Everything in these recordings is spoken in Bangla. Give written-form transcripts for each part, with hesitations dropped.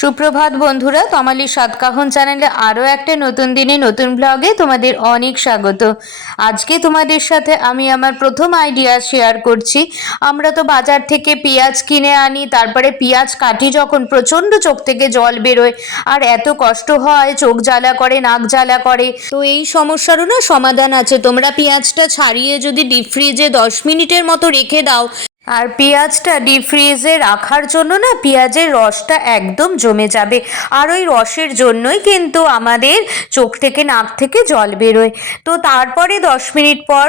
সুপ্রভাত বন্ধুরা, তমালি সাতকাহন চ্যানেলে আরও একটা নতুন দিনে নতুন ব্লগে তোমাদের অনেক স্বাগত। আজকে তোমাদের সাথে আমি আমার প্রথম আইডিয়া শেয়ার করছি। আমরা তো বাজার থেকে পেঁয়াজ কিনে আনি, তারপরে পেঁয়াজ কাটি যখন প্রচণ্ড চোখ থেকে জল বেরোয় আর এত কষ্ট হয়, চোখ জ্বালা করে, নাক জ্বালা করে। তো এই সমস্যারও না সমাধান আছে। তোমরা পেঁয়াজটা ছাড়িয়ে যদি ডিপ ফ্রিজে 10 মিনিটের মতো রেখে দাও, আর পেঁয়াজটা ডিপ ফ্রিজে রাখার জন্য না পেঁয়াজের রসটা একদম জমে যাবে, আর ওই রসের জন্যই কিন্তু আমাদের চোখ থেকে নাক থেকে জল বেরোয়। তো তারপরে 10 মিনিট পর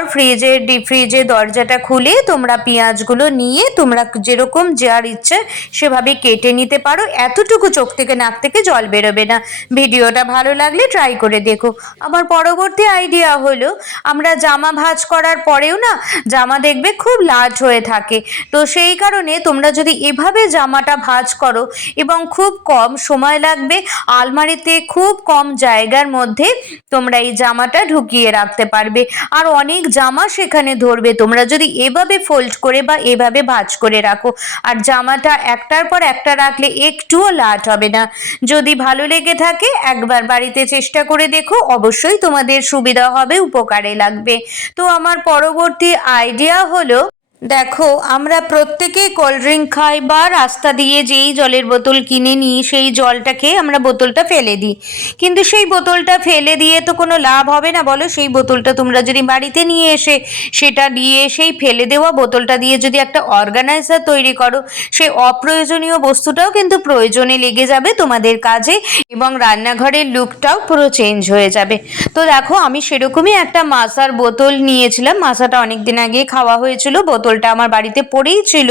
ডিপ ফ্রিজের দরজাটা খুলে তোমরা পেঁয়াজগুলো নিয়ে তোমরা যেরকম যার ইচ্ছে সেভাবে কেটে নিতে পারো। এতটুকু চোখ থেকে নাক থেকে জল বেরোবে না। ভিডিওটা ভালো লাগলে ট্রাই করে দেখো। আমার পরবর্তী আইডিয়া হলো, আমরা জামা ভাঁজ করার পরেও না জামা দেখবে খুব লাট হয়ে থাকে। তো সেই কারণে তোমরা যদি এভাবে জামাটা ভাঁজ করো এবং খুব কম সময় লাগবে, আলমারিতে খুব কম জায়গার মধ্যে তোমরা এই জামাটা ঢুকিয়ে রাখতে পারবে আর অনেক জামা সেখানে ধরবে তোমরা যদি এভাবে ফোল্ড করে বা এভাবে ভাঁজ করে রাখো। আর জামাটা একটার পর একটা রাখলে একটুও লাট হবে না। যদি ভালো লেগে থাকে একবার বাড়িতে চেষ্টা করে দেখো, অবশ্যই তোমাদের সুবিধা হবে, উপকারে লাগবে। তো আমার পরবর্তী আইডিয়া হলো, দেখো আমরা প্রত্যেকেই কোল্ড ড্রিঙ্ক খাই বা রাস্তা দিয়ে যেই জলের বোতল কিনে নিই সেই জলটাকে আমরা বোতলটা ফেলে দিই, কিন্তু সেই বোতলটা ফেলে দিয়ে তো কোনো লাভ হবে না বলো। সেই বোতলটা তোমরা যদি বাড়িতে নিয়ে এসে সেটা দিয়ে সেই ফেলে দেওয়া বোতলটা দিয়ে যদি একটা অর্গানাইজার তৈরি করো, সেই অপ্রয়োজনীয় বস্তুটাও কিন্তু প্রয়োজনে লেগে যাবে তোমাদের কাজে এবং রান্নাঘরের লুকটাও পুরো চেঞ্জ হয়ে যাবে। তো দেখো আমি সেরকমই একটা মাসার বোতল নিয়েছিলাম। মাসাটা অনেকদিন আগে খাওয়া হয়েছিল, বোতলটা আমার বাড়িতে পড়েই ছিল।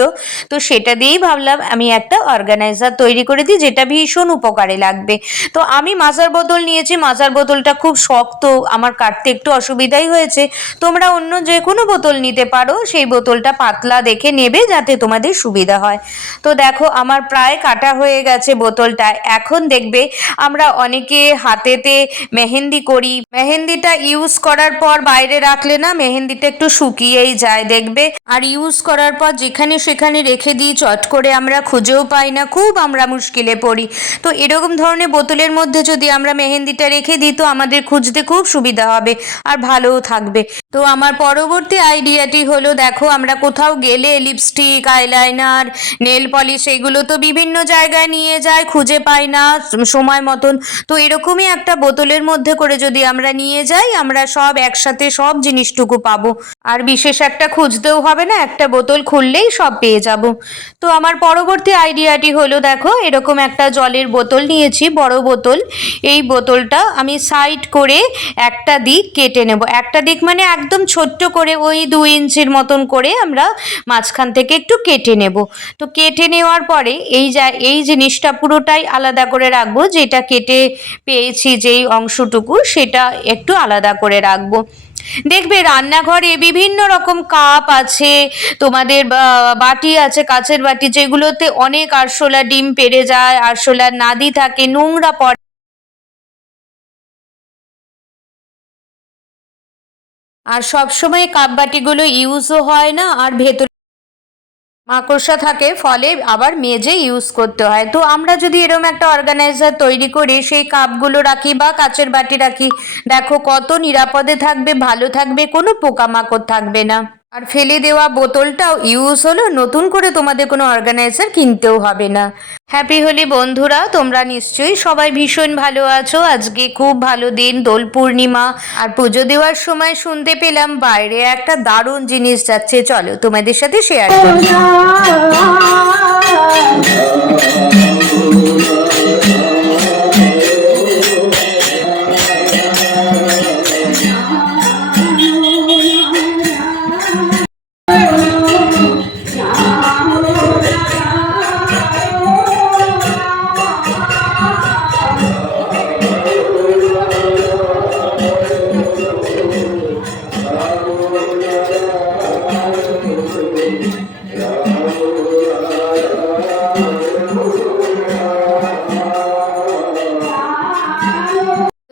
তো সেটা দিয়েই ভাবলাম আমি একটা অর্গানাইজার তৈরি করে দিই, যেটা ভীষণ উপকারে লাগবে। তো আমি মাজার বোতল নিয়েছি। মাজার বোতলটা খুব শক্ত, আমার কাটতে একটু অসুবিধাই হয়েছে। তোমরা অন্য যে কোনো বোতল নিতে পারো, সেই বোতলটা পাতলা দেখে নেবে যাতে তোমাদের সুবিধা হয়। তো দেখো আমার প্রায় কাটা হয়ে গেছে বোতলটা। এখন দেখবে আমরা অনেকে হাতেতে মেহেন্দি করি, মেহেন্দিটা ইউজ করার পর বাইরে রাখলে না মেহেন্দিটা একটু শুকিয়েই যায় দেখবে। আর ইউজ করার পর যেখানে সেখানে রেখে দিই, চট করে আমরা খুঁজেও পাই না, খুব আমরা মুশকিলে পড়ি। তো এরকম ধরনের বোতলের মধ্যে যদি আমরা মেহেন্দিটা রেখে দিই তো আমাদের খুঁজতে খুব সুবিধা হবে আর ভালোও থাকবে। তো আমার পরবর্তী আইডিয়াটি হলো, দেখো আমরা কোথাও গেলে লিপস্টিক, আইলাইনার, নেল পলিশ এগুলো তো বিভিন্ন জায়গায় নিয়ে যাই, খুঁজে পাই না সময় মতন। তো এরকমই একটা বোতলের মধ্যে করে যদি আমরা নিয়ে যাই, আমরা সব একসাথে সব জিনিসটুকু পাবো আর বিশেষ একটা খুঁজতেও হবে না, একটা বোতল খুললেই সব পেয়ে যাব। তো আমার পরবর্তী আইডিয়াটি হলো, দেখো এরকম একটা জলের বোতল নিয়েছি, বড় বোতল। এই বোতলটা আমি সাইড করে একটা দিক কেটে নেব। একটা দিক মানে একদম ছোট্ট করে ওই 2 ইঞ্চির মতন করে আমরা মাঝখান থেকে একটু কেটে নেব। তো কেটে নেওয়ার পরে এই জিনিসটা পুরোটাই আলাদা করে রাখবো, যেটা কেটে পেয়েছি যেই অংশটুকু সেটা একটু আলাদা করে রাখবো। দেখবে রান্নাঘরে বিভিন্ন রকম কাপ আছে, তোমাদের বাটি আছে, কাচের বাটি, যেগুলোতে অনেক আরশোলা ডিম পেড়ে যায়, আরশোলার নাদি থাকে, নোংরা পড়ে। আর সবসময় কাপ বাটিগুলো ইউজও হয় না, আর ভেতরে মাকড়সা থাকে, ফলে আবার মেজে ইউজ করতে হয়। তো আমরা যদি এরকম একটা অর্গানাইজার তৈরি করে সেই কাপগুলো রাখি বা কাচের বাটি রাখি, দেখো কত নিরাপদে থাকবে, ভালো থাকবে, কোনো পোকামাকড় থাকবে না। আর ফেলে দেওয়া বোতলটাও ইউজ হলো, নতুন করে তোমাদের কোনো অর্গানাইজার কিনতেও হবে না। হ্যাপি হোলি বন্ধুরা, তোমরা নিশ্চয়ই সবাই ভীষণ ভালো আছো। আজকে খুব ভালো দিন, দোল পূর্ণিমা। আর পুজো দেওয়ার সময় শুনতে পেলাম বাইরে একটা দারুণ জিনিস যাচ্ছে, চলো তোমাদের সাথে শেয়ার করি।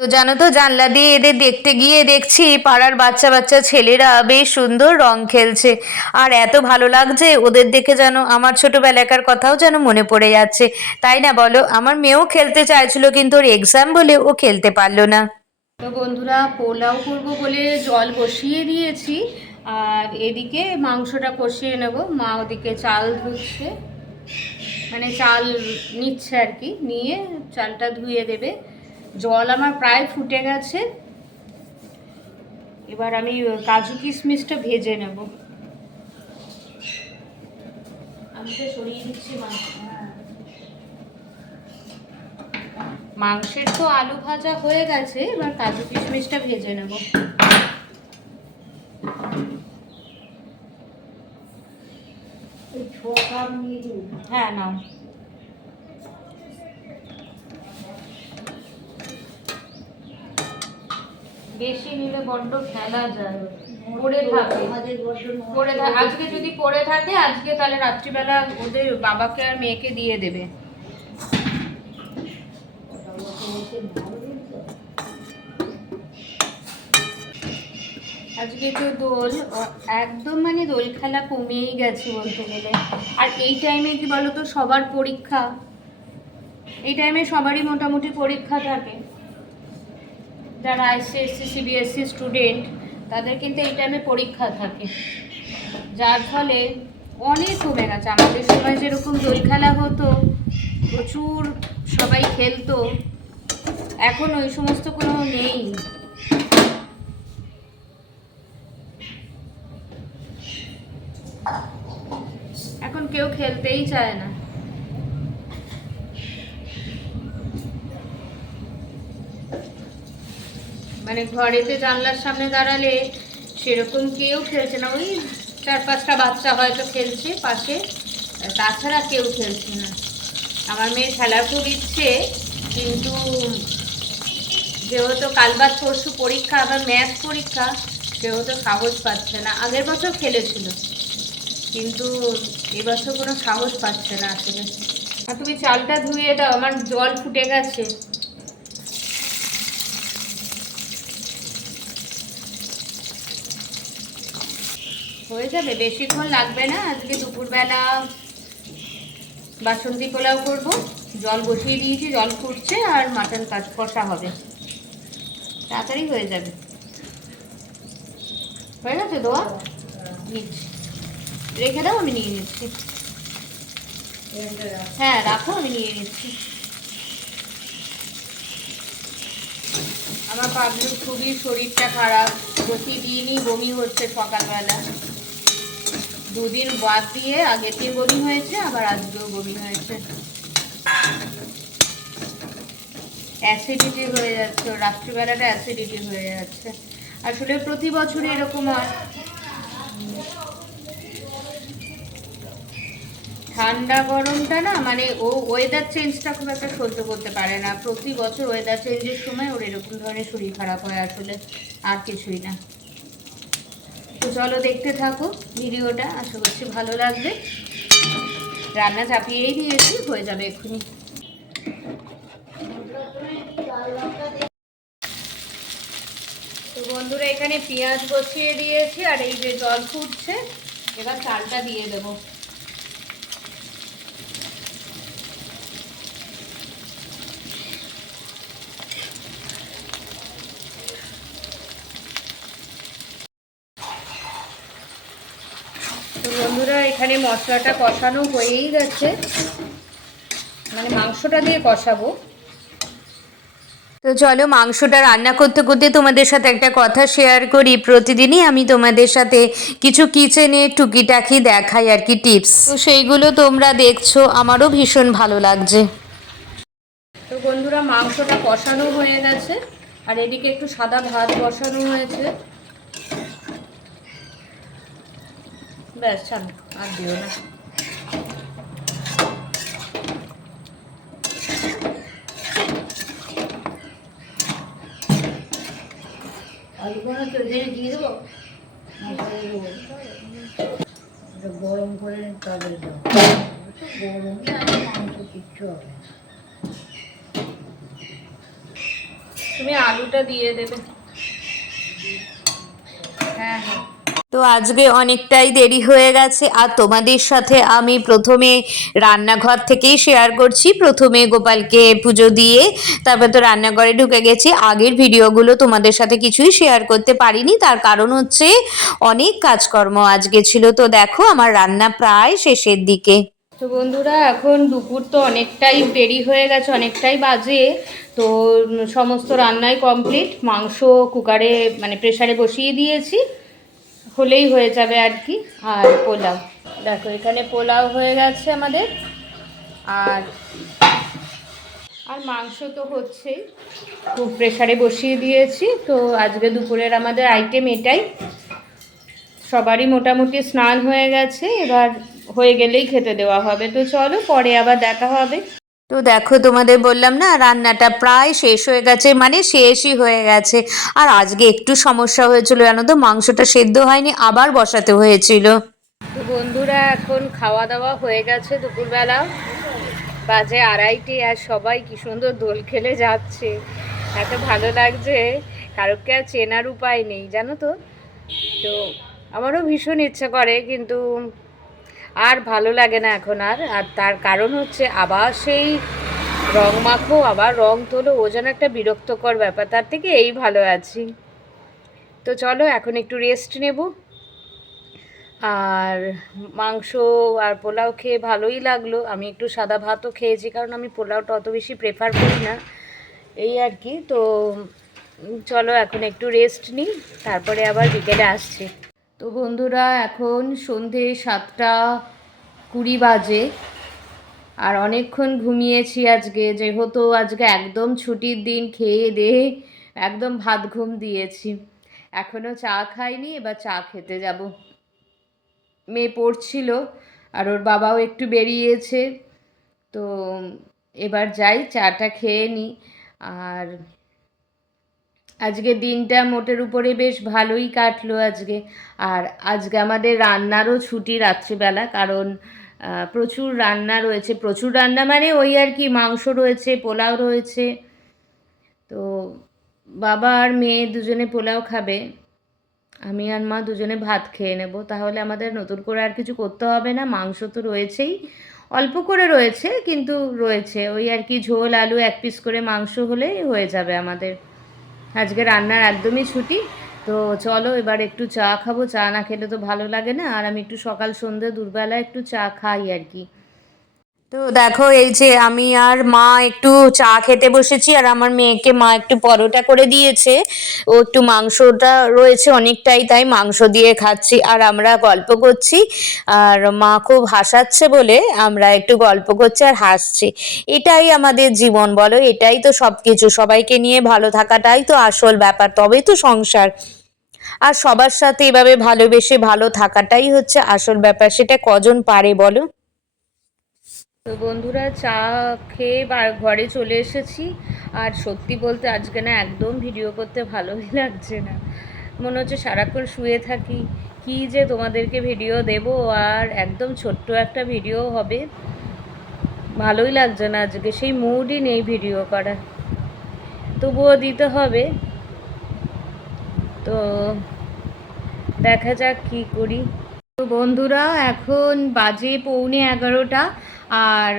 তো জানো তো, জানলা দিয়ে এদের দেখতে গিয়ে দেখছি পাড়ার বাচ্চা বাচ্চা ছেলেরা বেশ সুন্দর রং খেলছে। আর এত ভালো লাগছে ওদের দেখে, যেন আমার ছোটবেলাকার কথাও যেন মনে পড়ে যাচ্ছে। তাই না বলো? আমার মেয়েও খেলতে চাইছিল, কিন্তু ওর এক্সাম বলে ও খেলতে পারলো না। তো বন্ধুরা, পোলাও করবো বলে জল বসিয়ে দিয়েছি, আর এদিকে মাংসটা কষিয়ে নেব। মা ওদিকে চাল ধুচ্ছে, মানে চাল নিচ্ছে আর কি, নিয়ে চালটা ধুয়ে দেবে। জল আমার প্রায় ফুটে গেছে, এবার আমি কাজু কিশমিশটা ভেজে নেব। আমি তো সরিয়ে দিচ্ছি মাংসের তো আলু ভাজা হয়ে গেছে, এবার কাজু কিশমিশটা ভেজে নেব। হ্যাঁ, নাও। বেশি নিলে বড্ড খেলা যায়, পড়ে থাকে। আজকে যদি পড়ে থাকে, আজকে তাহলে রাত্রিবেলা ওদের বাবাকে আর মেয়েকে দিয়ে দেবে। আজকে তো দোল, একদম মানে দোল খেলা কমেই গেছে বলতে গেলে। আর এই টাইমে কি বলতো, সবার পরীক্ষা, এই টাইমে সবারই মোটামুটি পরীক্ষা থাকে। যারা আইসিএসসি সিবিএসসি স্টুডেন্ট, তাদের কিন্তু এই টাইমে পরীক্ষা থাকে, যার ফলে অনেক কমে গেছে। আমাদের সময় যেরকম দোল খেলা হতো, প্রচুর সবাই খেলতো, এখন ওই সমস্ত কোনো নেই। এখন কেউ খেলতেই চায় না। মানে ঘরেতে জানলার সামনে দাঁড়ালে সেরকম কেউ খেলছে না, ওই 4-5টা বাচ্চা হয়তো খেলছে পাশে, তাছাড়া কেউ খেলছে না। আমার মেয়ের খেলার খুব ইচ্ছে, কিন্তু যেহেতু কাল বাদ পরশু পরীক্ষা, আবার ম্যাথ পরীক্ষা, সেহেতু সাহস পাচ্ছে না। আগের বছর খেলেছিল, কিন্তু এবছর কোনো সাহস পাচ্ছে না আসলে। আর তুমি চালটা ধুয়ে দাও, আমার জল ফুটে গেছে। হয়ে যাবে, বেশিক্ষণ লাগবে না। আজকে দুপুরবেলা বাসন্তী পোলাও করব, জল বসিয়ে দিয়েছি, জল ফুটছে, আর মাটন কষা হবে, তাড়াতাড়ি হয়ে যাবে। হয়ে গেছে দোয়া, নিচ্ছি, রেখে দাও, আমি নিয়ে নিচ্ছি। হ্যাঁ রাখো, আমি নিয়ে নিচ্ছি। আমার পাবলুর খুবই শরীরটা খারাপ, প্রতিদিনই বমি হচ্ছে সকালবেলা। 2 দিন বাদ দিয়ে আগের দিন বমি হয়েছে, আবার আজকেও বমি হয়েছে। অ্যাসিডিটি হয়ে যাচ্ছে, রাত্রিবেলাটা অ্যাসিডিটি হয়ে যাচ্ছে। আসলে প্রতি বছরই এরকম হয়। ঠান্ডা গরমটা না, মানে ও ওয়েদার চেঞ্জটা খুব একটা সহ্য করতে পারে না। প্রতি বছর ওয়েদার চেঞ্জের সময় ওর এরকম ধরনের শরীর খারাপ হয় আসলে, আর কিছুই না। তো চলো দেখতে থাকো ভিডিওটা, আশা করছি ভালো লাগবে। রান্না চাপিয়েই দিয়েছি, হয়ে যাবে এক্ষুনি। তো বন্ধুরা, এখানে পেঁয়াজ বসিয়ে দিয়েছি, আর এই যে জল ফুটছে, এবার চালটা দিয়ে দেবো। তো বন্ধুরা, এখানে মশলাটা কষানো হয়েই গেছে, মানে মাংসটা দিয়ে কষাবো। তো চলো, মাংসটা রান্না করতে করতে তোমাদের সাথে একটা কথা শেয়ার করি। প্রতিদিনই আমি তোমাদের সাথে কিছু কিচেনে টুকিটাকি দেখাই আর কি, টিপস। তো সেইগুলো তোমরা দেখছো, আমারও ভীষণ ভালো লাগছে। তো বন্ধুরা, মাংসটা কষানো হয়ে গেছে, আর এদিকে একটু সাদা ভাত বসানো হয়েছে। ব্যাস, ছাড়ো, আর দিও না। দিয়ে দেবো, গরম করে তবে গরমই আছে, মাংস কিচ্ছু হবে। তো তুমি আলুটা দিয়ে দেবে। হ্যাঁ হ্যাঁ। তো আজকে অনেকটাই দেরি হয়ে গেছে, আর তোমাদের সাথে আমি প্রথমে রান্নাঘর থেকেই শেয়ার করছি। প্রথমে গোপালকে পুজো দিয়ে তারপর তো রান্নাঘরে ঢুকে গেছি। আগের ভিডিওগুলো তোমাদের সাথে কিছুই শেয়ার করতে পারিনি, তার কারণ হচ্ছে অনেক কাজকর্ম আজকে ছিল। তো দেখো আমার রান্না প্রায় শেষের দিকে। তো বন্ধুরা, এখন দুপুর তো অনেকটাই দেরি হয়ে গেছে, অনেকটাই বাজে। তো সমস্ত রান্নাই কমপ্লিট। মাংস কুকারে মানে প্রেসারে বসিয়ে দিয়েছি, হলেই হয়ে যাবে আর কি। আর পোলাও দেখো, এখানে পোলাও হয়ে গেছে আমাদের। আর আর মাংস তো হচ্ছেই, খুব প্রেসারে বসিয়ে দিয়েছি। তো আজকে দুপুরের আমাদের আইটেম এটাই। সবারই মোটামুটি স্নান হয়ে গেছে, এবার হয়ে গেলেই খেতে দেওয়া হবে। তো চলো পরে আবার দেখা হবে। তো দেখো, তোমাদের বললাম না রান্নাটা প্রায় শেষ হয়ে গেছে, মানে শেষই হয়ে গেছে। আর আজকে একটু সমস্যা হয়েছিল জানো তো, মাংসটা সেদ্ধ হয়নি, আবার বসাতে হয়েছিল। তো বন্ধুরা, এখন খাওয়া দাওয়া হয়ে গেছে দুপুরবেলা, বাজে 2:30, আর সবাই কি সুন্দর দোল খেলে যাচ্ছে। এত ভালো লাগছে, কারোকে আর চেনার উপায় নেই জানো তো। তো আমারও ভীষণ ইচ্ছা করে, কিন্তু আর ভালো লাগে না এখন আর। আর তার কারণ হচ্ছে আবার সেই রং মাখো, আবার রং তোলো, ও যেন একটা বিরক্তকর ব্যাপার। তার থেকে এই ভালো আছি। তো চলো এখন একটু রেস্ট নেব। আর মাংস আর পোলাও খেয়ে ভালোই লাগলো। আমি একটু সাদা ভাতও খেয়েছি, কারণ আমি পোলাওটা অত বেশি প্রেফার করি না, এই আর কি। তো চলো এখন একটু রেস্ট নিই, তারপরে আবার বিকেলে আসছি। তো বন্ধুরা, এখন সন্ধে 7:20 বাজে, আর অনেকক্ষণ ঘুমিয়েছি আজকে, যেহেতু আজকে একদম ছুটির দিন। খেয়ে দিয়ে একদম ভাত ঘুম দিয়েছি। এখনও চা খাইনি, এবার চা খেতে যাব। মেয়ে পড়ছিল, আর ওর বাবাও একটু বেরিয়েছে। তো এবার যাই, চাটা খেয়ে নিই। আর আজকে দিনটা মোটের উপরে বেশ ভালোই কাটলো আজকে। আর আজকে আমাদের রান্নারও ছুটি রাত্রিবেলা, কারণ প্রচুর রান্না রয়েছে। প্রচুর রান্না মানে ওই আর কি, মাংস রয়েছে, পোলাও রয়েছে। তো বাবা আর মেয়ে দুজনে পোলাও খাবে, আমি আর মা দুজনে ভাত খেয়ে নেব। তাহলে আমাদের নতুন করে আর কিছু করতে হবে না। মাংস তো রয়েছেই, অল্প করে রয়েছে কিন্তু রয়েছে। ওই আর কি, ঝোল আলু 1 পিস করে মাংস হলেই হয়ে যাবে আমাদের। আজকে রান্নার একদমই ছুটি। তো চলো এবার একটু চা খাবো, চা না খেলে তো ভালো লাগে না। আর আমি একটু সকাল সন্ধ্যে দুপুরবেলা একটু চা খাই আর কি। তো দেখো, এই যে আমি আর মা একটু চা খেতে বসেছি, আর আমার মেয়েকে মা একটু পরোটা করে দিয়েছে। ও একটু মাংসটা রয়েছে অনেকটাই, তাই মাংস দিয়ে খাচ্ছি, আর আমরা গল্প করছি। আর মা খুব হাসাচ্ছে বলে আমরা একটু গল্প করছি আর হাসছি। এটাই আমাদের জীবন বলো, এটাই তো সব কিছু। সবাইকে নিয়ে ভালো থাকাটাই তো আসল ব্যাপার, তবেই তো সংসার। আর সবার সাথে এভাবে ভালোবেসে ভালো থাকাটাই হচ্ছে আসল ব্যাপার। সেটা কজন পারে বলো। তো বন্ধুরা, চা খেয়ে ঘরে চলে এসেছি। আর সত্যি বলতে আজকে না একদম ভিডিও করতে ভালোই লাগছে না। মনে হচ্ছে সারাক্ষণ শুয়ে থাকি, কি যে তোমাদেরকে ভিডিও দেব। আর একদম ছোট্ট একটা ভিডিও হবে, ভালোই লাগছে না আজকে, সেই মুডই নেই ভিডিও করার। তবুও দিতে হবে। তো দেখা যাক কী করি। তো বন্ধুরা, এখন বাজে 11:45, আর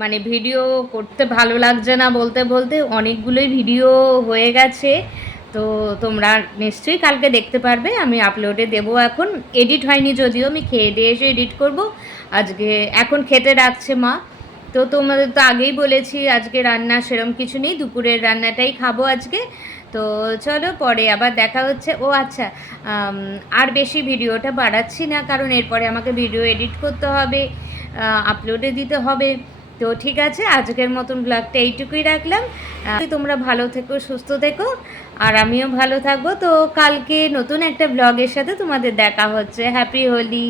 মানে ভিডিও করতে ভালো লাগছে না। বলতে বলতে অনেকগুলোই ভিডিও হয়ে গেছে। তো তোমরা নিশ্চয়ই কালকে দেখতে পারবে, আমি আপলোডে দেবো। এখন এডিট হয়নি যদিও, আমি খেয়ে দিয়ে এসে এডিট করব। আজকে এখন খেতে রাখছে মা। তো তোমাদের তো আগেই বলেছি আজকে রান্না সেরম কিছু নেই, দুপুরের রান্নাটাই খাবো আজকে। তো চলো পরে আবার দেখা হচ্ছে। ও আচ্ছা, আর বেশি ভিডিওটা বাড়াচ্ছি না, কারণ এরপরে আমাকে ভিডিও এডিট করতে হবে, আপলোডে দিতে হবে। তো ঠিক আছে, আজকের মতন ব্লগটা এইটুকুই রাখলাম। তোমরা ভালো থেকো, সুস্থ থেকো, আর আমিও ভালো থাকবো। তো কালকে নতুন একটা ব্লগের সাথে তোমাদের দেখা হচ্ছে। হ্যাপি হোলি।